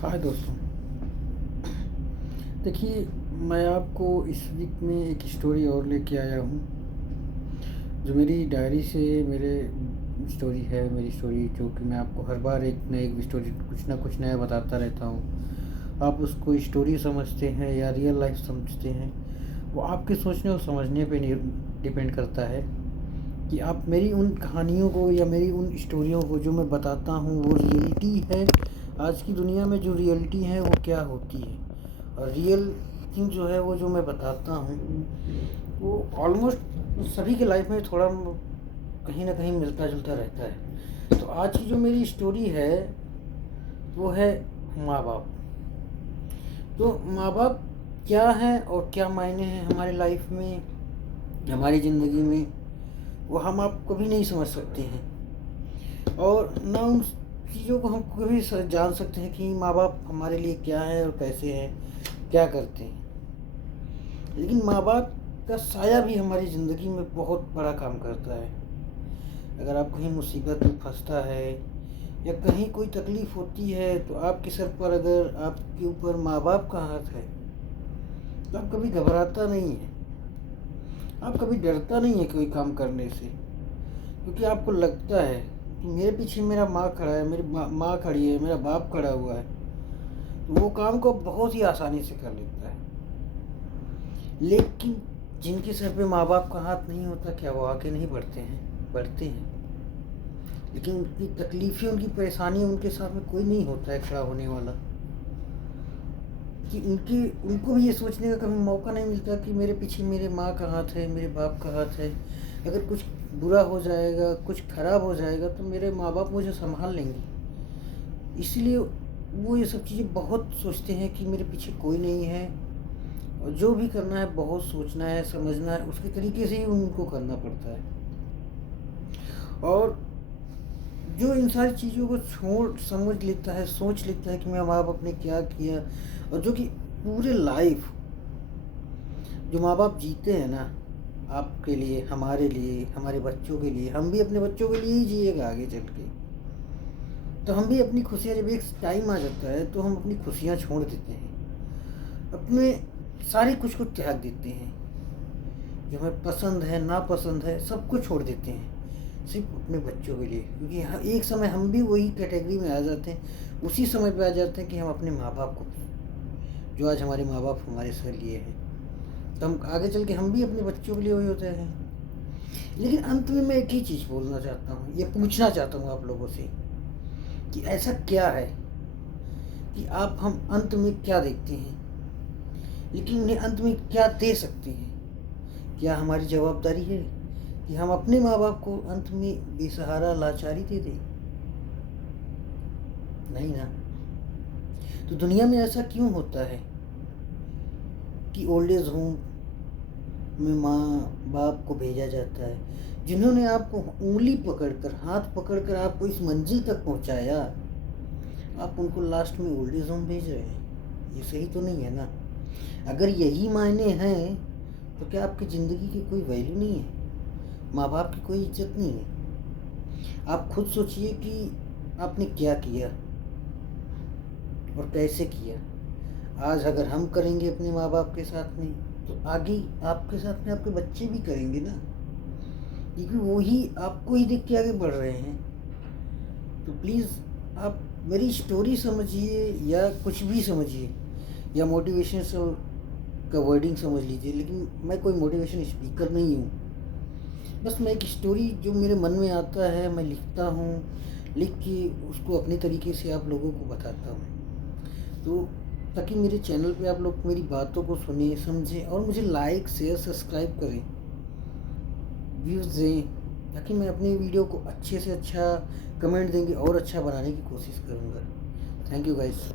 हाय दोस्तों। देखिए, मैं आपको इस वीक में एक स्टोरी और लेके आया हूँ जो मेरी डायरी से मेरे स्टोरी है। मेरी स्टोरी जो कि मैं आपको हर बार एक न एक स्टोरी कुछ ना कुछ नया बताता रहता हूँ। आप उसको स्टोरी समझते हैं या रियल लाइफ समझते हैं, वो आपके सोचने और समझने पे डिपेंड करता है कि आप मेरी उन कहानियों को या मेरी उन स्टोरियों को जो मैं बताता हूँ वो रियलिटी है। आज की दुनिया में जो रियलिटी है वो क्या होती है, और रियल थिंग जो है वो जो मैं बताता हूँ वो ऑलमोस्ट सभी के लाइफ में थोड़ा कहीं ना कहीं मिलता जुलता रहता है। तो आज की जो मेरी स्टोरी है वो है माँ बाप। तो माँ बाप क्या है और क्या मायने हैं हमारे लाइफ में, हमारी ज़िंदगी में, वो हम आप कभी नहीं समझ सकते हैं। और ना उन चीज़ों को हम कभी जान सकते हैं कि माँ बाप हमारे लिए क्या है और कैसे हैं, क्या करते हैं। लेकिन माँ बाप का साया भी हमारी ज़िंदगी में बहुत बड़ा काम करता है। अगर आप कहीं मुसीबत में फंसता है या कहीं कोई तकलीफ़ होती है तो आपके सर पर अगर आपके ऊपर माँ बाप का हाथ है तो आप कभी घबराता नहीं है, आप कभी डरता नहीं है कोई काम करने से, क्योंकि आपको लगता है कि मेरे पीछे मेरा माँ खड़ा है, मेरी माँ खड़ी है, मेरा बाप खड़ा हुआ है, तो वो काम को बहुत ही आसानी से कर लेता है। लेकिन जिनके सर पे माँ बाप का हाथ नहीं होता, क्या वो आगे नहीं बढ़ते हैं? बढ़ते हैं, लेकिन उनकी तकलीफ़ें, उनकी परेशानी, उनके साथ में कोई नहीं होता है खड़ा होने वाला। कि उनको भी ये सोचने का कभी मौका नहीं मिलता कि मेरे पीछे मेरे माँ का हाथ है, मेरे बाप का हाथ है। अगर कुछ बुरा हो जाएगा, कुछ खराब हो जाएगा तो मेरे माँ बाप मुझे संभाल लेंगे। इसलिए वो ये सब चीज़ें बहुत सोचते हैं कि मेरे पीछे कोई नहीं है, और जो भी करना है बहुत सोचना है, समझना है, उसके तरीके से ही उनको करना पड़ता है। और जो इन सारी चीज़ों को छोड़ समझ लेता है, सोच लेता है कि मेरे माँ बाप ने क्या किया, और जो कि पूरे लाइफ जो माँ बाप जीते हैं ना, आपके लिए, हमारे लिए, हमारे बच्चों के लिए, हम भी अपने बच्चों के लिए ही जिएगा आगे चल के। तो हम भी अपनी खुशियाँ, जब एक टाइम आ जाता है तो हम अपनी खुशियाँ छोड़ देते हैं, अपने सारी कुछ को त्याग देते हैं, जो हमें पसंद है नापसंद है सबको छोड़ देते हैं सिर्फ अपने बच्चों के लिए। क्योंकि एक समय हम भी वही कैटेगरी में आ जाते हैं, उसी समय पे आ जाते हैं कि हम अपने माँ बाप को, जो आज हमारे माँ बाप हमारे से लिए हैं, तो हम आगे चल के हम भी अपने बच्चों के लिए वही होते हैं। लेकिन अंत में मैं एक ही चीज़ बोलना चाहता हूँ, ये पूछना चाहता हूँ आप लोगों से कि ऐसा क्या है कि आप हम अंत में क्या देखते हैं, लेकिन उन्हें अंत में क्या दे सकते हैं? क्या हमारी जवाबदारी है कि हम अपने माँ बाप को अंत में बेसहारा लाचारी दे दें? नहीं ना। तो दुनिया में ऐसा क्यों होता है कि ओल्ड एज होम में माँ बाप को भेजा जाता है, जिन्होंने आपको उंगली पकड़कर, हाथ पकड़कर आपको इस मंजिल तक पहुँचाया, आप उनको लास्ट में ओल्ड एज होम भेज रहे हैं? ये सही तो नहीं है ना। अगर यही मायने हैं तो क्या आपकी ज़िंदगी की कोई वैल्यू नहीं है? माँ बाप की कोई इज्जत नहीं है? आप खुद सोचिए कि आपने क्या किया और कैसे किया। आज अगर हम करेंगे अपने माँ बाप के साथ में, तो आगे आपके साथ में आपके बच्चे भी करेंगे ना, क्योंकि वो ही आपको ही देख के आगे बढ़ रहे हैं। तो प्लीज़ आप मेरी स्टोरी समझिए या कुछ भी समझिए, या मोटिवेशन का वर्डिंग समझ लीजिए, लेकिन मैं कोई मोटिवेशन स्पीकर नहीं हूँ। बस मैं एक स्टोरी जो मेरे मन में आता है मैं लिखता हूँ, लिख के उसको अपने तरीके से आप लोगों को बताता हूँ। तो ताकि मेरे चैनल पे आप लोग मेरी बातों को सुने, समझें, और मुझे लाइक शेयर सब्सक्राइब करें, व्यूज़ दें, ताकि मैं अपनी वीडियो को अच्छे से अच्छा कमेंट देंगे और अच्छा बनाने की कोशिश करूँगा। Thank you guys.